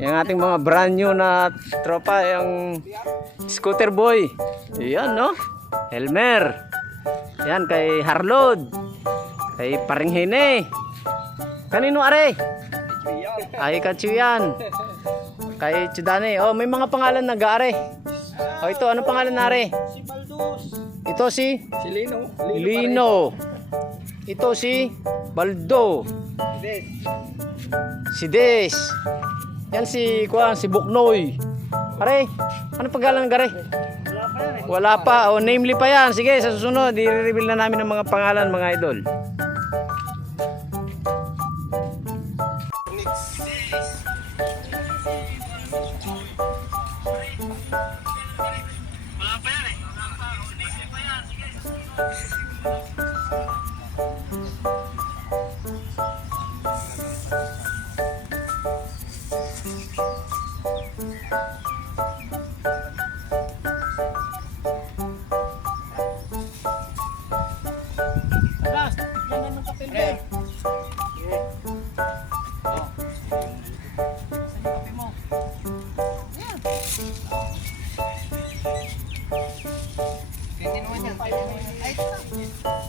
Yung ating mga brand new na tropa, yung Scooter Boy. Yan, no? Elmer. Yan, kay Harlod. Kay Paringhine. Kanino are? Ay, Kachuyan. Kay Chudane. Oh, may mga pangalan na are. Oh, ito, anong pangalan na are? Si Baldos. Ito si? Si Lino. Lino. Ito si Baldo. Des. Si Des. Yan si Kuan, si Buknoy. Pare, ano pangalan ng gare? Wala pa yan eh. Wala pa. O, namely pa yan. Sige, sa susunod, i-reveal na namin ang mga pangalan, mga idol. Wala pa yan eh. Wala pa. Namely pa yan. Sige. Ay,